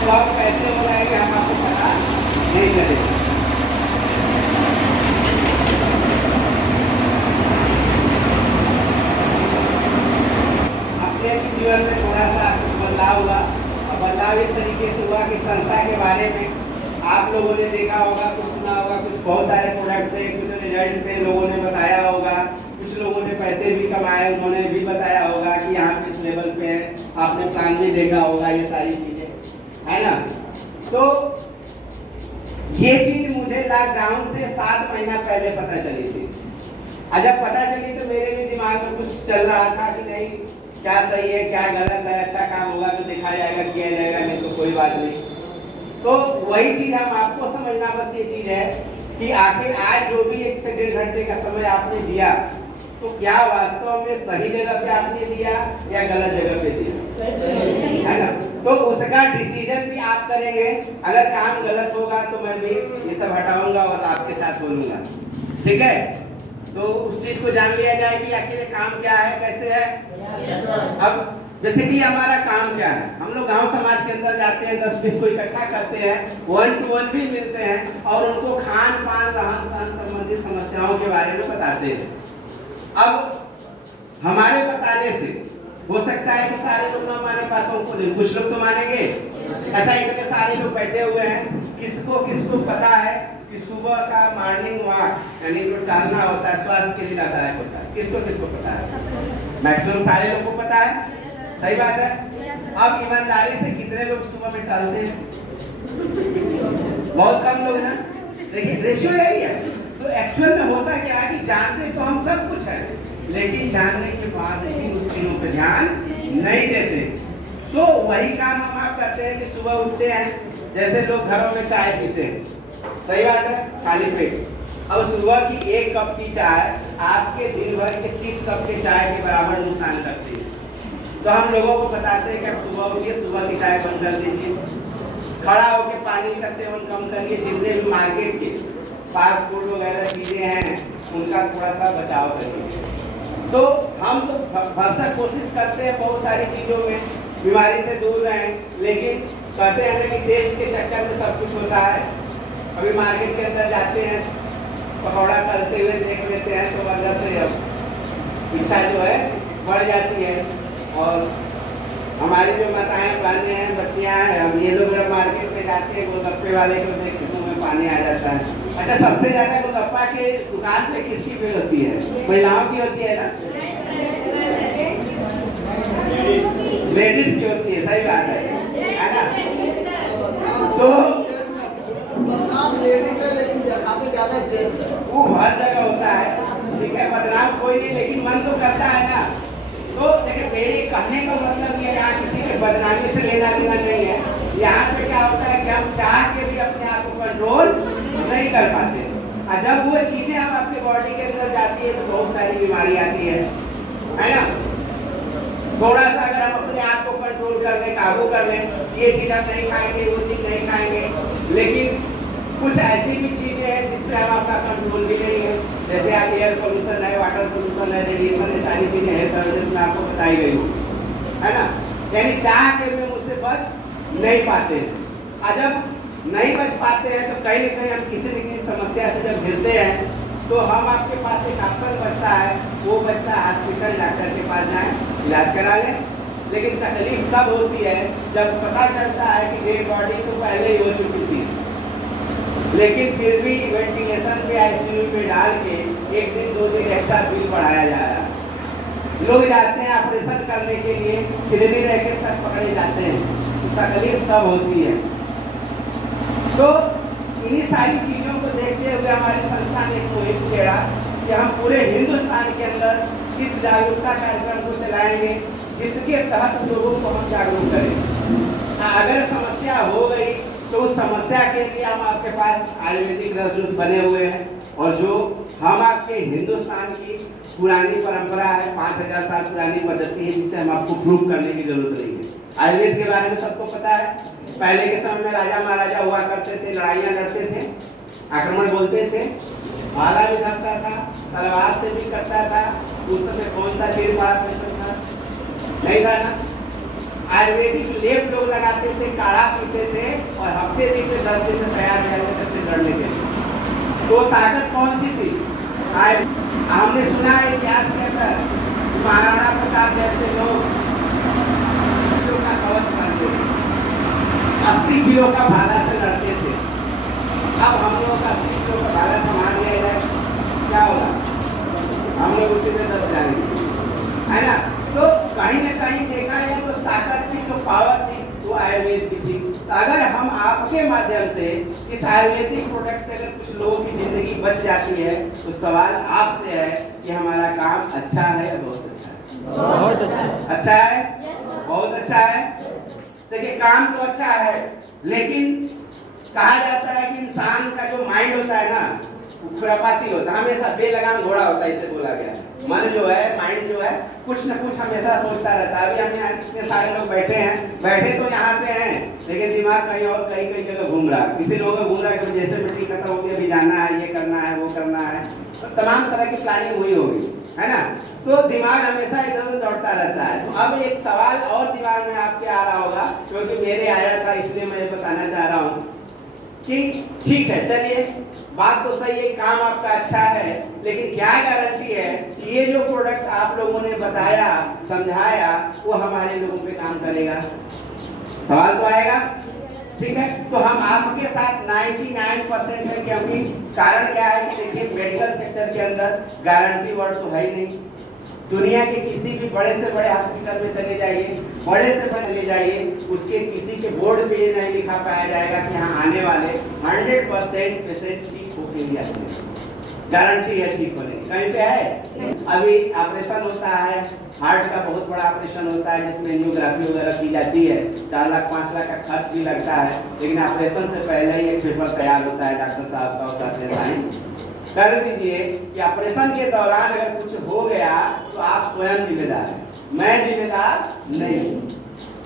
कब कैसे हो जाएंगे हम आपको पता नहीं चलेगा। अपने भी जीवन में थोड़ा सा कुछ बदलाव हुआ, और बदलाव इस तरीके से हुआ कि संस्था के बारे में आप लोगों ने देखा होगा, कुछ सुना होगा, कुछ बहुत सारे प्रोडक्ट थे, कुछ रिजल्ट थे, लोगों ने बताया होगा, कुछ लोगों ने पैसे भी कमाए, उन्होंने भी बताया होगा कि यहाँ पे इस लेवल पे है, आपने प्लान भी देखा होगा, ये सारी चीजें है ना। तो ये चीज मुझे लॉकडाउन से 7 महीना पहले पता चली थी, और जब पता चली तो मेरे भी दिमाग में कुछ चल रहा था कि नहीं क्या सही है क्या गलत है, अच्छा काम होगा तो देखा जाएगा किया जाएगा, नहीं तो कोई बात नहीं। तो वही चीज हम आपको समझना बस ये चीज है कि आखिर आज जो भी 1 से 1.5 घंटे का समय आपने दिया, तो क्या वास्तव में सही जगह पे आपने दिया या गलत जगह पे दिया, है ना। तो उसका डिसीजन भी आप करेंगे। अगर काम गलत होगा तो मैं भी ये सब हटाऊंगा और आपके साथ बोलूंगा, ठीक है। तो उस चीज को जान लिया जाए कि आखिर काम क्या है, कैसे है। अब जैसे कि हमारा काम क्या है, हम लोग गांव समाज के अंदर जाते हैं, 10-20 को इकट्ठा करते हैं, 1 to 1 भी मिलते हैं और उनको खान पान रहन सहन संबंधित समस्याओं के बारे में बताते हैं। अब हमारे बताने से हो सकता है कि सारे लोग ना माने बातों को, कुछ लोग तो मानेंगे। अच्छा, इतने सारे लोग बैठे हुए हैं, किसको किसको पता है कि सुबह का मॉर्निंग वॉक यानी जो टहलना होता है स्वास्थ्य के लिए लाभदायक होता है, किसको किसको पता है? मैक्सिमम सारे लोग को पता है, सही बात है। अब ईमानदारी से कितने लोग सुबह में टहलते हैं? बहुत कम लोग ना। देखिए रेशियो यही है। तो एक्चुअल में होता क्या है कि जानते तो हम सब कुछ है, लेकिन जानने के बाद भी उस चीजों पर ध्यान नहीं देते। तो वही काम हम आप करते हैं कि सुबह उठते हैं, जैसे लोग घरों में चाय पीते हैं, सही बात है, खाली पेट। अब सुबह की 1 कप की चाय आपके दिन भर के 30 कप के चाय के बराबर नुकसान करती है। तो हम लोगों को बताते हैं कि आप सुबह उठिए, सुबह की चाय बंद कर दीजिए, खड़ा होकर पानी का सेवन कम करिए, जितने भी मार्केट के फास्ट फूड वगैरह चीजें हैं उनका थोड़ा सा बचाव करिए। तो हम तो भरसक कोशिश करते हैं बहुत सारी चीजों में बीमारी से दूर रहें, लेकिन कहते हैं कि टेस्ट के चक्कर में सब कुछ होता है। अभी मार्केट के अंदर जाते हैं, पकौड़ा तलते हुए देख लेते हैं तो अंदर से अब इच्छा जो है बढ़ जाती है। और हमारी जो माताएं बहनें हैं, बच्चियां हैं, अब ये लोग जब मार्केट में जाते हैं गोलगप्पे वाले को देखते तो में पानी आ जाता है। अच्छा, सबसे ज्यादा गोलगप्पा के दुकान पे किसकी भीड़ होती है? महिलाओं की होती है ना, लेडीज की होती है, सही बात है ना। तो लेडीज है लेकिन दिखाते ज्यादा जेंट्स है, वो हर जगह होता है, ठीक है, बदनाम कोई नहीं, लेकिन मन तो करता है ना। तो देखिए मेरे कहने का मतलब ये यहाँ किसी के बदनामी से लेना देना नहीं है। यहाँ पे क्या होता है कि हम चाह के भी अपने आप को कंट्रोल नहीं कर पाते, और जब वो चीजें हम आपके बॉडी के अंदर जाती है तो बहुत सारी बीमारी आती है ना। थोड़ा सा अगर हम अपने आप को कंट्रोल कर लें, काबू कर लें, ये चीज हम नहीं खाएंगे, वो चीज नहीं खाएंगे, लेकिन कुछ ऐसी भी चीजें हैं जिसपे हम आपका कंट्रोल भी नहीं है, जैसे आप एयर पोल्यूशन है, वाटर पोल्यूशन है, रेडिएशन, ये सारी चीजें हेल्थ अवेयरनेस में आपको बताई गई हो, है ना। यानी चाह के भी उससे बच नहीं पाते हैं, और जब नहीं बच पाते हैं तो कहीं ना कहीं हम किसी न किसी समस्या से जब घिरते हैं तो हम आपके पास एक ऑप्शन बचता है, वो बचता है हॉस्पिटल डॉक्टर के पास जाएं, इलाज करा लें। लेकिन तकलीफ तब होती है जब पता चलता है कि डेड बॉडी तो पहले ही हो चुकी थी, लेकिन फिर भी वेंटिलेशन पे आईसीयू में डाल के 1 दिन 2 दिन एक्स्ट्रा बिल बढ़ाया जा रहा है। लोग जाते हैं ऑपरेशन करने के लिए, फिर भी रैकेट तक पकड़े जाते हैं, तो तकलीफ तब होती है। तो इन्हीं सारी चीज़ों को देखते हुए हमारी संस्था ने एक मुहिम छेड़ा कि हम पूरे हिंदुस्तान के अंदर इस जागरूकता कार्यक्रम को चलाएंगे, जिसके तहत लोगों को हम जागरूक करें। अगर समस्या हो गई तो उस समस्या के लिए हम आपके पास आयुर्वेदिक रस जूस बने हुए हैं, और जो हम आपके हिंदुस्तान की पुरानी परंपरा है, 5000 साल पुरानी पद्धति है, जिसे हम आपको प्रूव करने की जरूरत नहीं है। आयुर्वेद के बारे में सबको पता है, पहले के समय में राजा महाराजा हुआ करते थे, लड़ाइयाँ लड़ते थे, आक्रमण बोलते थे, भाला भी धंसता था, तलवार से भी करता था। उस समय कौन सा चीज था, नहीं था ना। आज आयुर्वेदिक लेप लोग लगाते थे, काढ़ा पीते थे और हफ्ते दिन में 10 दिन में तैयार हो जाते थे लड़ने के लिए। तो ताकत कौन सी थी? हमने सुना है इतिहास के अंदर महाराणा प्रताप जैसे लोग का कवच करते थे, 80 किलो का भाला से लड़ते थे। अब हम लोग का 80 किलो का भाला संभाल लिया जाए, क्या होगा? हम लोग उसी में दब जाएंगे, है ना? तो कहीं ना कहीं देखा जाए तो ताकत की जो पावर थी वो आयुर्वेद की थी। तो अगर हम आपके माध्यम से इस आयुर्वेदिक प्रोडक्ट से अगर कुछ लोगों की जिंदगी बच जाती है तो सवाल आपसे है कि हमारा काम अच्छा है या बहुत अच्छा है? बहुत अच्छा। अच्छा है, बहुत अच्छा है। देखिए काम तो अच्छा है, लेकिन कहा जाता है कि इंसान का जो माइंड होता है ना वो खुरापाती होता है, हमेशा बेलगाम घोड़ा होता है, इसे बोला गया। मन जो है, माइंड जो है, कुछ न कुछ हमेशा सोचता रहता है। अभी हम यहाँ इतने सारे लोग बैठे तो यहाँ पे हैं, लेकिन दिमाग कहीं और कई जगह घूम रहा है। किसी लोग घूम रहा है कि जैसे मीटिंग खत्म होगी अभी जाना है, ये करना है, वो करना है, तो तमाम तरह की प्लानिंग हुई होगी, है ना? तो दिमाग हमेशा इधर उधर दौड़ता रहता है। तो अब एक सवाल और दिमाग में आपके आ रहा होगा, क्योंकि मेरे आया था इसलिए मैं बताना चाह रहा हूँ कि ठीक है, चलिए बात तो सही है, काम आपका अच्छा है, लेकिन क्या गारंटी है कि ये जो प्रोडक्ट आप लोगों ने बताया, समझाया, वो हमारे लोगों पे काम करेगा? सवाल तो आएगा, ठीक है? तो हम आपके साथ 99% है, क्योंकि कारण क्या है कि देखिए मेडिकल सेक्टर के अंदर गारंटी वर्ड तो है ही नहीं। दुनिया के किसी भी बड़े से बड़े हॉस्पिटल में चले जाइए, बड़े से बड़े चले जाइए, उसके किसी के बोर्ड पे ये नहीं लिखा पाया जाएगा कि यहाँ आने वाले 100% पेशेंट ठीक होके ही आते हैं, गारंटी है ठीक होने। कहीं पे है? अभी ऑपरेशन होता है, हार्ट का बहुत बड़ा ऑपरेशन होता है जिसमें एंजियोग्राफी वगैरह की जाती है, 4 लाख 5 लाख का खर्च भी लगता है, लेकिन ऑपरेशन से पहले ही एक पेपर तैयार होता है डॉक्टर साहब का, कहते साइन कर दीजिए कि ऑपरेशन के दौरान अगर कुछ हो गया तो आप स्वयं जिम्मेदार हैं, मैं जिम्मेदार नहीं हूं।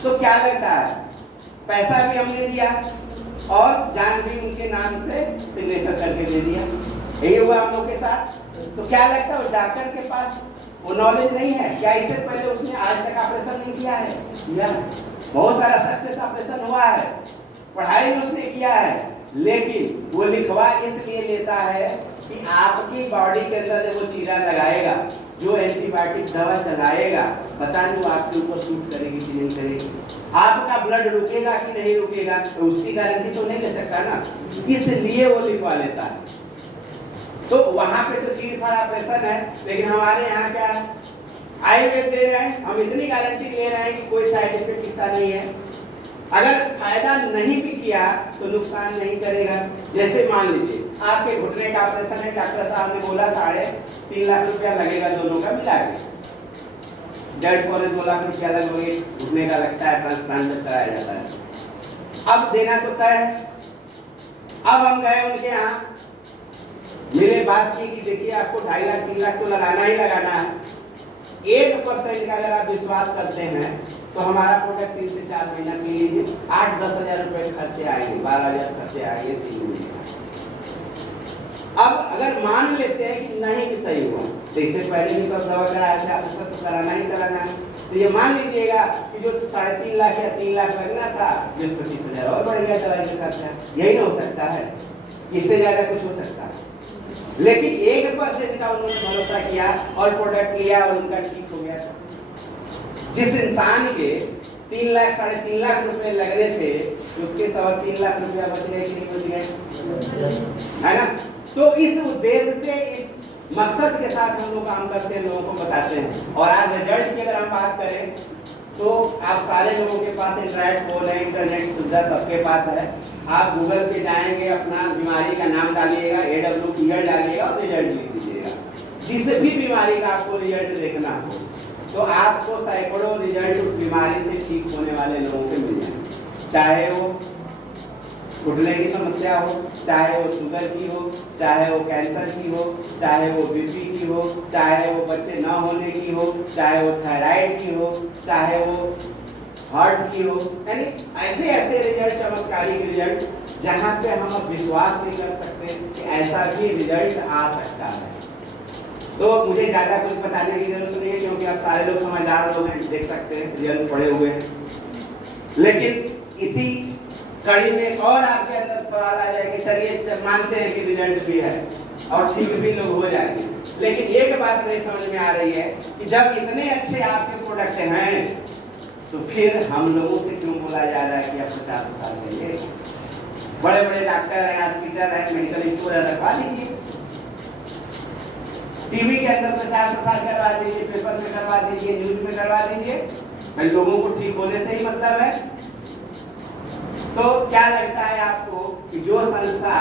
तो क्या लगता है, पैसा भी हमने दिया और जान भी उनके नाम से सिग्नेचर करके दे दिया, यही हुआ हम लोग के साथ। तो क्या लगता है उस डॉक्टर के पास वो नॉलेज नहीं है क्या? इससे पहले उसने आज तक ऑपरेशन नहीं किया है? किया, बहुत सारा सक्सेस ऑपरेशन हुआ है, पढ़ाई उसने किया है, लेकिन वो लिखवा इसलिए लेता है कि आपकी बॉडी के अंदर जब वो चीरा लगाएगा, जो एंटीबायोटिक दवा चलाएगा, पता नहीं वो आपके ऊपर सूट करेगी कि नहीं करेगी, आपका ब्लड रुकेगा कि नहीं रुकेगा, तो उसकी गारंटी तो नहीं ले सकता ना, इसलिए वो लिखवा लेता है। तो वहां पे तो चीर फाड़ ऑपरेशन है, लेकिन हमारे यहाँ क्या है, आयुर्वेद दे रहे हैं, हम इतनी गारंटी ले रहे हैं कि कोई साइड इफेक्ट इसका नहीं है, अगर फायदा नहीं भी किया तो नुकसान नहीं करेगा। जैसे मान लीजिए आपके घुटने का ऑपरेशन है, डॉक्टर साहब ने बोला 3.5 लाख रुपया लगेगा दोनों का मिला के, 1.5-2 लाख रुपया लगभग घुटने का लगता है, ट्रांसप्लांट जब कराया जाता है। अब देना तो तय है। अब हम गए उनके यहाँ, मेरे बात की कि देखिए आपको 2.5 लाख 3 लाख तो लगाना ही लगाना है, 1% का अगर आप विश्वास करते हैं तो हमारा प्रोडक्ट 3 से 4 महीना पी लीजिए, 8-10 हजार रुपए खर्चे आएंगे, 12 हजार खर्चे आएंगे 3 महीने। अब अगर मान लेते हैं कि नहीं भी सही हुआ, तो इससे पहले भी तो दवा कराया था, आपको तो कराना ही कराना है, तो ये मान लीजिएगा कि जो 3.5 लाख या 3 लाख लगना था 20-25 हजार और बढ़ गया दवाई का खर्चा, यही ना हो सकता है, इससे ज्यादा कुछ हो सकता है। लेकिन 1% का उन्होंने भरोसा किया और प्रोडक्ट लिया और उनका ठीक हो गया। जिस इंसान के 3 लाख 3.5 लाख रुपए लग रहे थे, उसके 3.25 लाख रुपया बच गए कि नहीं बच गए, है ना? तो इस उद्देश्य से, इस मकसद के साथ हम लोग काम करते हैं, लोगों को बताते हैं। और आज रिजल्ट की अगर हम बात करें तो आप सारे लोगों के पास एंड्रॉइड फोन है, इंटरनेट सुविधा सबके पास है। आप गूगल पे जाएंगे, अपना बीमारी का नाम डालिएगा, AWPL डालिएगा और रिजल्ट लिख दीजिएगा। जिस भी बीमारी का आपको रिजल्ट देखना हो तो आपको सैकड़ों रिजल्ट उस बीमारी से ठीक होने वाले लोगों के मिल जाएंगे, चाहे वो घुटने की समस्या हो, चाहे वो शुगर की हो, चाहे वो कैंसर की हो, चाहे वो BP की हो, चाहे वो बच्चे न होने की हो, चाहे वो थायराइड की हो, चाहे वो हार्ट की हो, यानी ऐसे ऐसे रिजल्ट, चमत्कारी रिजल्ट, जहाँ पे हम अब विश्वास नहीं कर सकते कि ऐसा भी रिजल्ट आ सकता है। तो मुझे ज़्यादा कुछ बताने की जरूरत नहीं है, क्योंकि आप सारे लोग समझदार लोग हैं, देख सकते हैं रिजल्ट पड़े हुए हैं। लेकिन इसी कड़ी में एक और आपके अंदर सवाल आ जाए कि चलिए मानते हैं कि रिजल्ट भी है और ठीक भी लोग हो जाएंगे, लेकिन एक बात नहीं समझ में आ रही है कि जब इतने अच्छे आपके प्रोडक्ट हैं तो फिर हम लोगों से क्यों बोला जा रहा है कि आप प्रचार प्रसार करिए। बड़े बड़े डॉक्टर हैं, हॉस्पिटल है, मेडिकल स्टोर है, रखवा दीजिए, टीवी के अंदर प्रचार प्रसार करवा दीजिए, पेपर में करवा दीजिए, न्यूज में करवा दीजिए, लोगों को ठीक होने से ही मतलब है। तो क्या लगता है आपको कि जो संस्था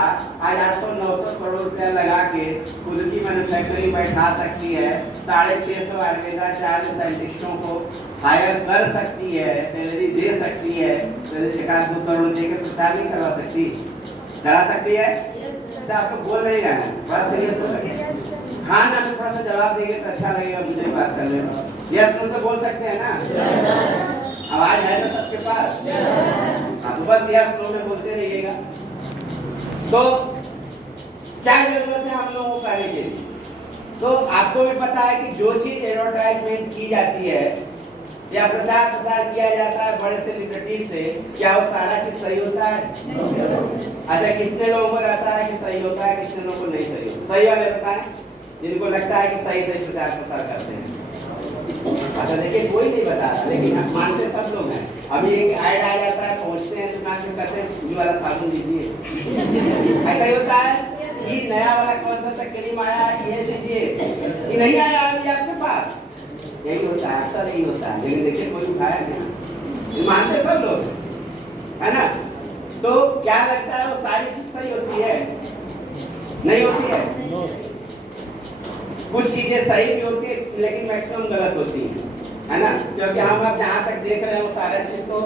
आज 800-900 करोड़ रुपया लगा के खुद की मैन्युफैक्चरिंग बैठा सकती है, 650 आयुर्वेदा 4 साइंटिस्टों को हायर कर सकती है, सैलरी दे सकती है, तो 1-2 करोड़ देकर प्रचार नहीं करवा सकती, करा सकती है? अच्छा, आप तो बोल नहीं रहे हैं, बड़ा सीरियस हो लगे। हाँ ना, तो थोड़ा सा जवाब देंगे तो अच्छा लगेगा मुझे बात करने में। यस नो तो बोल सकते हैं ना? आवाज है ना सबके पास? हाँ, तो बस यस नो में बोलते रहिएगा। तो क्या जरूरत है हम लोगों को करने के लिए? तो आपको भी पता है कि जो चीज एडवर्टाइजमेंट की जाती है या प्रचार प्रसार किया जाता है बड़े सेलिब्रिटी से, क्या वो सारा चीज सही होता है? अच्छा, कितने लोगों को रहता है कि सही होता है, कितने लोगों को नहीं सही होता? सही वाले बताएं जिनको लगता है कि सही सही प्रचार प्रसार करते हैं। अच्छा देखिए, कोई नहीं बता रहा, लेकिन मानते सब लोग हैं। अभी एक ऐड आ जाता है, पहुंचते हैं दुकान में, कहते हैं ये वाला साबुन दीजिए, ऐसा ही होता है। ये नया वाला कौन सा तक क्रीम आया, ये दीजिए, ये नहीं आया अभी आपके पास, यही होता है, अक्सर यही होता है। लेकिन देखिए कोई उठाया नहीं, मानते सब लोग है ना। तो क्या लगता है वो सारी चीज सही होती है? नहीं होती है। कुछ चीजें सही भी होती है लेकिन मैक्सिमम गलत होती है ना, क्योंकि हम अब जहाँ तक देख रहे हैं वो सारा चीज तो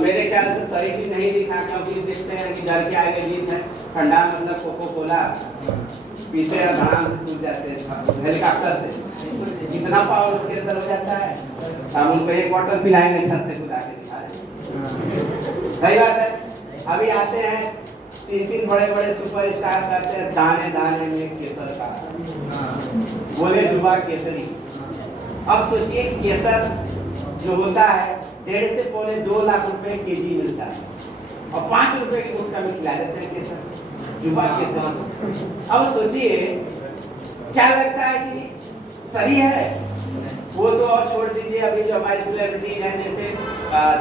मेरे ख्याल से सही चीज नहीं दिखा, क्योंकि देखते हैं कि घर के आगे जीत है, ठंडा मतलब कोको कोला पीते हैं, आराम से टूट जाते हैं हेलीकॉप्टर से, इतना पावर उसके अंदर हो जाता है। अब उनको एक बॉटल पिलाएंगे छत से बुला के दिखा रहे, सही बात है। अभी आते हैं 3 बड़े बड़े सुपर स्टार करते हैं दाने दाने में केसर का, बोले जुबा केसरी। अब सोचिए केसर जो होता है 1.5 से पौने 2 लाख रुपए केजी मिलता है और 5 रुपए की गुटखा में खिला देते हैं केसर, जुबा केसर। अब सोचिए क्या लगता है कि सही है? वो तो और छोड़ दीजिए, अभी जो हमारी सेलिब्रिटी हैं जैसे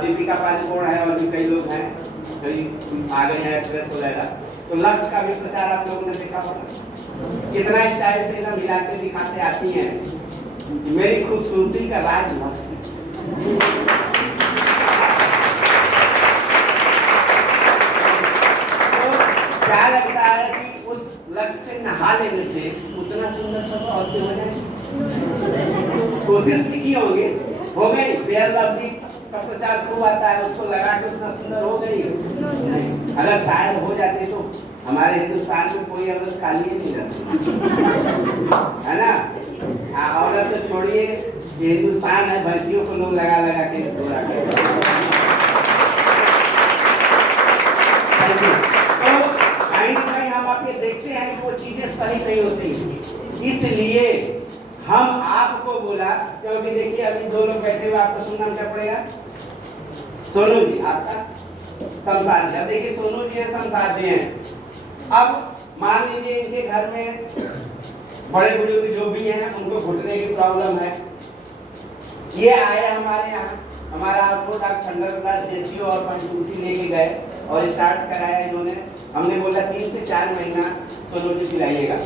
दीपिका पादुकोण है और भी कई लोग हैं, कई आ गए हैं एक्ट्रेस वगैरह, तो लक्ष्य का भी प्रचार आप लोगों ने देखा होगा, कितना स्टाइल से एकदम हिलाते दिखाते आती हैं कि मेरी खूबसूरती का राज लक्ष्य है। तो क्या लगता है कि उस लक्ष्य से नहा लेने से उतना सुंदर सब औरतें हो जाएंगी? कोशिश भी की होंगी, हो गई। फेयर लवली का प्रचार खूब आता है, उसको लगा के उतना सुंदर हो गई। अगर शायद हो जाती तो हमारे हिंदुस्तान में कोई औरत काली नहीं रहती, है ना। औरत तो छोड़िए, हिंदुस्तान है, भैंसियों को लोग लगा लगा के धोरा के। तो कहीं ना कहीं हम आपके देखते हैं कि वो चीजें सही नहीं होती, इसलिए हम आपको बोला, क्योंकि देखिए अभी 2 लोग बैठे हुए, आपको सुनना क्या पड़ेगा? सोनू जी आपका शमशाद जी, देखिए सोनू जी है, शमशाद जी हैं। अब मान लीजिए इनके घर में बड़े बुजुर्ग जो भी हैं उनको घुटने की प्रॉब्लम है, ये आए हमारे यहाँ, हमारा आपको डॉक्टर खंडर जेसीओ और पंचकुशी लेके गए और स्टार्ट कराया इन्होंने। हमने बोला 3 से 4 महीना सोनू जी पिलाइएगा।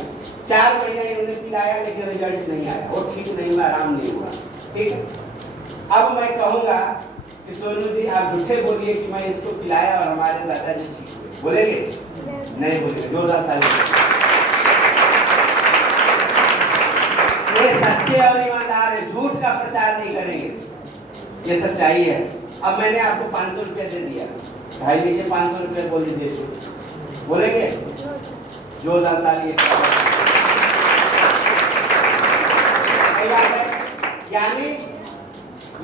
4 महीना इन्होंने पिलाया लेकिन रिजल्ट नहीं आया, वो ठीक नहीं हुआ, आराम नहीं हुआ। ठीक है, अब मैं कहूँगा कि सोनू जी आप झूठे बोलिए कि मैं इसको पिलाया और हमारे दादाजी ठीक हुए, बोलेंगे? नहीं बोलेंगे, जोरदार ताली। ये सच्चे और ईमानदार है, झूठ का प्रचार नहीं करेंगे, ये सच्चाई है। अब मैंने आपको 500 रुपया दे दिया, भाई लीजिए 500 रुपया, बोल दीजिए, बोलेंगे? जोरदार ताली। यानी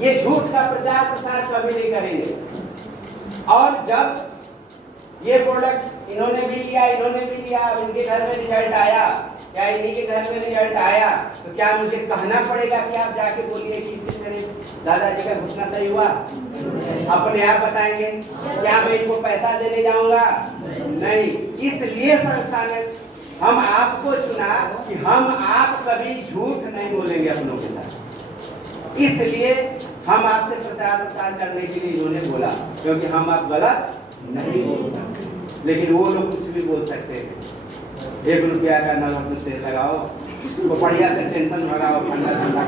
ये झूठ का प्रचार प्रसार कभी नहीं करेंगे। और जब ये प्रोडक्ट इन्होंने भी लिया, इनके घर में रिजल्ट आया, या इन्हीं के घर में रिजल्ट आया, तो क्या मुझे कहना पड़ेगा कि आप जाके बोलिए कि इससे मेरे दादाजी का घुटना सही हुआ? अपने आप बताएंगे? क्या मैं इनको पैसा देने जाऊंगा? नहीं। इसलिए संस्था ने हम आपको चुना कि हम आप कभी झूठ नहीं बोलेंगे अपनों के साथ। इसलिए हम आपसे प्रचार प्रसार करने के लिए इन्होंने बोला, क्योंकि हम आप गलत नहीं बोल सकते। लेकिन वो लोग कुछ भी बोल सकते हैं। 1 रुपया का नल में तेल लगाओ, वो बढ़िया से टेंशन भगाओ, ठंडा ठंडा,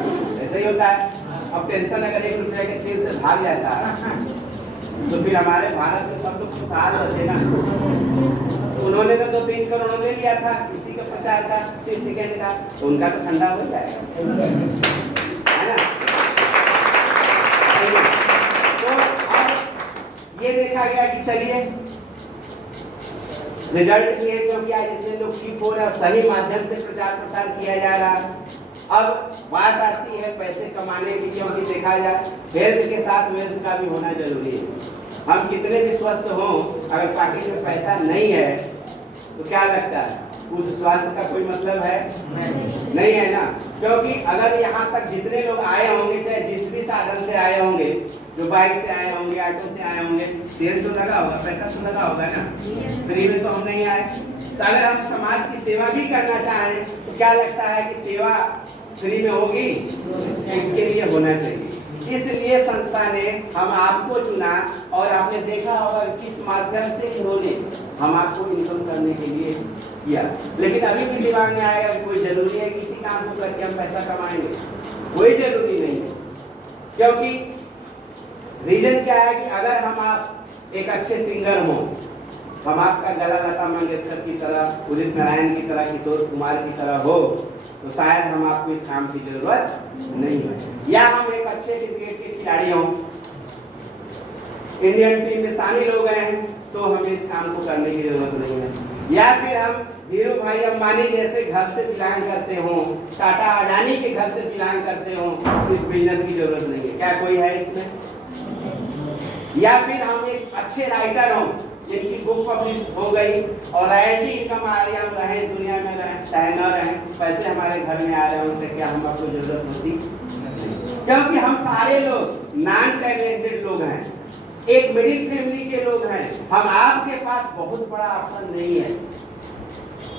ऐसे ही होता है। अब टेंशन अगर 1 रुपया के तेल से भाग जाता है तो फिर हमारे भारत में सब लोग खुशहाल रहते ना। उन्होंने तो 2-3 करोड़ ले लिया था किसी का प्रचार का 30 सेकेंड का, तो उनका तो ठंडा हो जाएगा, है ना। तो अब ये देखा गया कि चलिए रिजल्ट ये है, क्योंकि आज इतने लोग ठीक हो रहे हैं, सही माध्यम से प्रचार प्रसार किया जा रहा है। अब बात आती है पैसे कमाने की, क्योंकि देखा जाए हेल्थ के साथ वेल्थ का भी होना जरूरी है। हम कितने भी स्वस्थ हों, अगर पार्टी में पैसा नहीं है तो क्या लगता है उस स्वास्थ्य का कोई मतलब है? नहीं है ना। क्योंकि अगर यहाँ तक जितने लोग आए होंगे, चाहे जिस भी साधन से आए होंगे, जो बाइक से आए होंगे, ऑटो से आए होंगे, तेल तो लगा होगा, पैसा तो लगा होगा ना। फ्री में तो हम नहीं आए। तो अगर हम समाज की सेवा भी करना चाहें तो क्या लगता है कि सेवा फ्री में होगी? इसके लिए होना चाहिए। इसलिए संस्था ने हम आपको चुना, और आपने देखा होगा किस माध्यम से इन्होंने हम आपको इनकम करने के लिए किया। लेकिन अभी भी दिमाग में आएगा कोई जरूरी है किसी काम को करके हम पैसा कमाएंगे? कोई जरूरी नहीं है। क्योंकि रीजन क्या है कि अगर हम आप एक अच्छे सिंगर हो, हम आपका गला लता मंगेशकर की तरह, उदित नारायण की तरह, किशोर कुमार की तरह हो, तो शायद हम आपको इस काम की जरूरत नहीं है। या हम एक अच्छे क्रिकेट के खिलाड़ी हों, इंडियन टीम में शामिल हो गए हैं, तो हमें इस काम को करने की जरूरत नहीं है। या फिर हम धीरू भाई अंबानी जैसे घर से बिलोंग करते हो, टाटा अडानी के घर से बिलोंग करते हो, इस बिजनेस की जरूरत नहीं है। क्या कोई है इसमें? या फिर हम एक अच्छे राइटर हों, जिनकी बुक पब्लिश हो गई और रॉयल्टी इनकम आ रही है, हम रहें इस दुनिया में, रहें चाहे न रहें, पैसे हमारे घर में आ रहे होते, क्या हम आपको जरूरत होती? क्योंकि हम सारे लोग नॉन टैलेंटेड लोग हैं, एक मिडिल फैमिली के लोग हैं। हम आपके पास बहुत बड़ा ऑप्शन नहीं है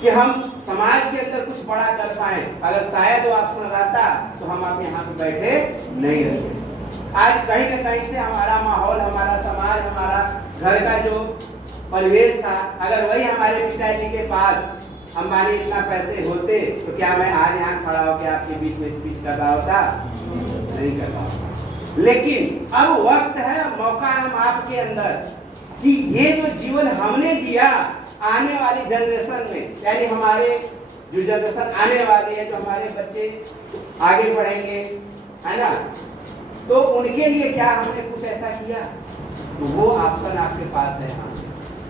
कि हम समाज के अंदर कुछ बड़ा कर पाए। अगर शायद वो ऑप्शन रहता तो हम आप यहाँ पे बैठे नहीं रहते। आज कहीं न कहीं से हमारा माहौल, हमारा समाज, हमारा घर का जो परिवेश था, अगर वही हमारे पिताजी के पास अंबानी इतना पैसे होते तो क्या मैं आज यहाँ खड़ा होकर आपके बीच में स्पीच कर रहा होता? नहीं कर रहा होता। लेकिन अब वक्त है, मौका हम आपके अंदर कि ये जो जीवन हमने जिया, आने वाली जनरेशन में, यानी हमारे जो जनरेशन आने वाली है, जो हमारे बच्चे आगे बढ़ेंगे, है ना, तो उनके लिए क्या हमने कुछ ऐसा किया? तो वो ऑप्शन आपके पास है। हाँ,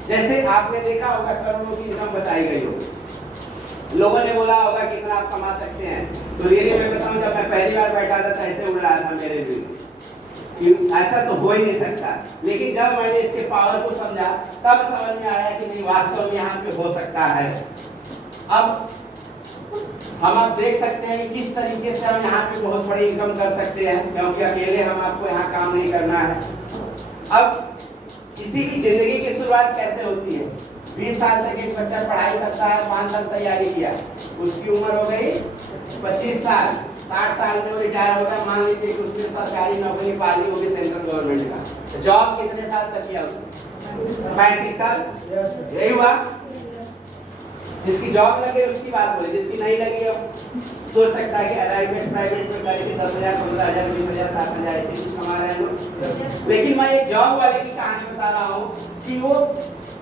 जैसे आपने देखा होगा करोड़ों की इनकम बताई गई होगी, लोगों ने बोला होगा कितना आप कमा सकते हैं। तो रियली मैं बताऊं, जब मैं पहली बार बैठा था तो ऐसे उड़ रहा था मेरे भी कि ऐसा तो हो ही नहीं सकता। लेकिन जब मैंने इसके पावर को समझा, तब समझ में आया कि नहीं, वास्तव में यहाँ पे हो सकता है। अब हम आप देख सकते हैं किस तरीके से हम यहाँ पे बहुत बड़ी इनकम कर सकते हैं, क्योंकि अकेले हम आपको यहाँ काम नहीं करना है। अब किसी की जिंदगी की शुरुआत कैसे होती है? 20 साल तक एक बच्चा पढ़ाई करता है, 5 साल तैयारी किया, उसकी उम्र हो गई 25 साल, 60 साल में वो रिटायर हो गया। मान लीजिए कि उसने सरकारी नौकरी पा ली, वो भी सेंट्रल गवर्नमेंट का। जॉब कितने साल तक किया उसने? 35 साल। यही हुआ। जिसकी जॉब लगे उसकी बात हो रही, जिसकी नहीं लगी सोच सकता है कि प्राइवेट में करके 10,000, 15,000, 20,000, 7,000 ऐसे कुछ कमा रहे हैं लोग। लेकिन मैं एक जॉब वाले की कहानी बता रहा हूँ कि वो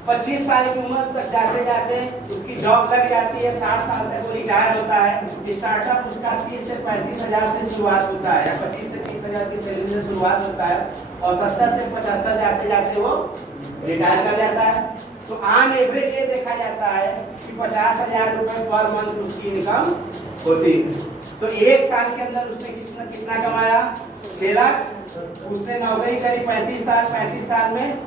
25 साल की उम्र तक जाते जाते उसकी जॉब लग जाती है, 60 साल तक वो रिटायर होता है। स्टार्टअप उसका 30 से 35,000 से शुरुआत होता है, या 25 से 30,000 की सैलरी से शुरुआत होता है, और 70 से 75 जाते जाते वो रिटायर कर जाता है। तो ऑन एवरेज ये देखा जाता है कि 50,000 रुपए पर मंथ उसकी इनकम होती है। तो एक साल के अंदर उसने कितना कमाया? 6 लाख। उसने नौकरी करी 35 साल, 35 साल में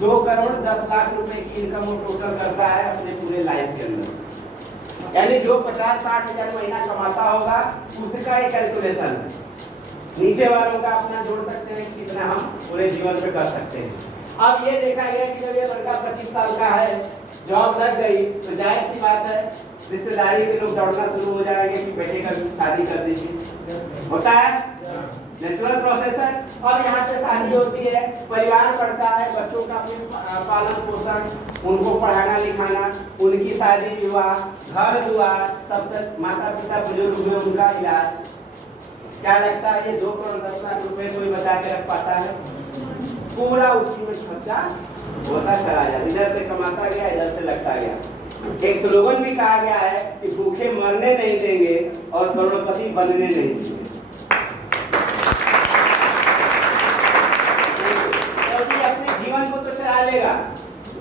2 करोड़ 10 लाख रुपए की इनकम वो टोटल करता है अपने पूरे लाइफ के अंदर। यानी जो 50-60 हजार महीना कमाता होगा उसका एक कैलकुलेशन है। नीचे वालों का अपना जोड़ सकते हैं कितना हम पूरे जीवन पे कर सकते हैं। अब ये देखा गया कि जब ये लड़का 25 साल का है, जॉब लग गई, तो जाहिर सी बात है रिश्तेदारी के लोग दौड़ना शुरू हो जाएंगे कि बेटे का शादी कर दीजिए। होता है, नेचुरल प्रोसेस है। और यहाँ पे शादी होती है, परिवार बढ़ता है, बच्चों का अपने पालन पोषण, उनको पढ़ाना लिखाना, उनकी शादी विवाह, घर दुआर, तब तक माता पिता बुजुर्ग हुए, उनका इलाज। क्या लगता है ये 2 करोड़ 10 लाख रुपए कोई बचा के रख पाता है? पूरा उसी में खर्चा होता चला जाता, इधर से कमाता गया, इधर से लगता गया। एक स्लोगन भी कहा गया है कि भूखे मरने नहीं देंगे और करोड़पति बनने नहीं देंगे। क्योंकि अपने जीवन को तो चला लेगा,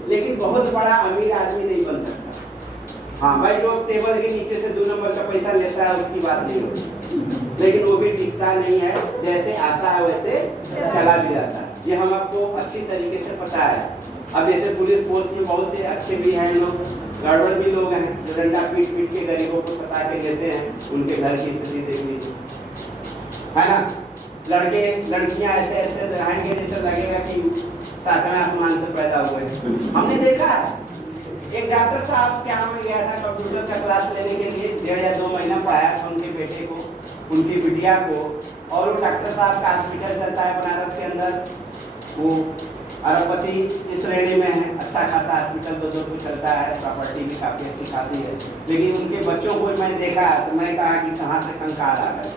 लेकिन बहुत बड़ा अमीर आदमी नहीं बन सकता। हाँ भाई, जो टेबल के नीचे से 2 नंबर का पैसा लेता है उसकी बात नहीं होती, लेकिन वो भी टिकता नहीं है, जैसे आता है वैसे चला भी जाता है। ये हम आपको अच्छी तरीके से पता है। अब जैसे पुलिस फोर्स में बहुत से अच्छे भी हैं लोग, गड़बड़ भी लोग हैं जो डंडा पीट पीट के गरीबों को सता के देते हैं। उनके घर की स्थिति देख लीजिए, है ना। लड़के लड़कियां ऐसे ऐसे रहेंगे जैसे लगेगा कि 7वें आसमान से पैदा हुए। हमने देखा है, एक डॉक्टर साहब के यहाँ में गया था कंप्यूटर का क्लास लेने के लिए, 1.5 या 2 महीना पढ़ाया था उनके बेटे को, उनकी बिटिया को। और वो डॉक्टर साहब का हॉस्पिटल चलता है बनारस के अंदर, वो अरबपति की श्रेणी में है, अच्छा खासा हॉस्पिटल 2 चलता है, प्रॉपर्टी भी काफ़ी अच्छी खासी है। लेकिन उनके बच्चों को मैंने देखा तो मैं कहा कि कहाँ से कंकाल आ गए,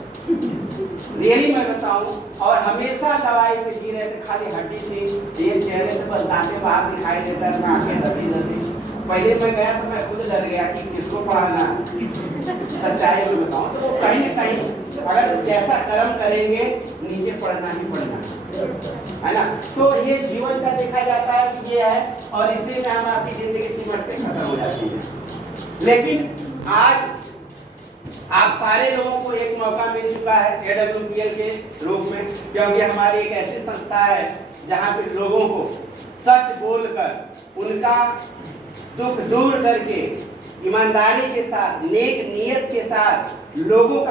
रियली मैं बताऊं। और हमेशा दवाई पे जी रहे थे, खाली हड्डी थी, ये चेहरे से बस दांतें बाहर दिखाई देता था, आंखें धसी। पहले मैं गया तो मैं खुद डर गया कि किसको पढ़ाना, सच्चाई में बताऊं तो वो कहीं न कहीं अगर जैसा कर्म करेंगे नीचे पढ़ना ही पढ़ना है ना। तो ये जीवन का देखा जाता है कि ये है, और इसी में हम आपकी जिंदगी सिमट के खत्म हो जाती है। लेकिन आज आप सारे लोगों को एक मौका मिल चुका है AWPL के रूप में, क्योंकि हमारी एक ऐसी संस्था है जहाँ पे लोगों को सच बोलकर उनका दुख दूर करके ईमानदारी के साथ, नेक नियत के साथ लोगों का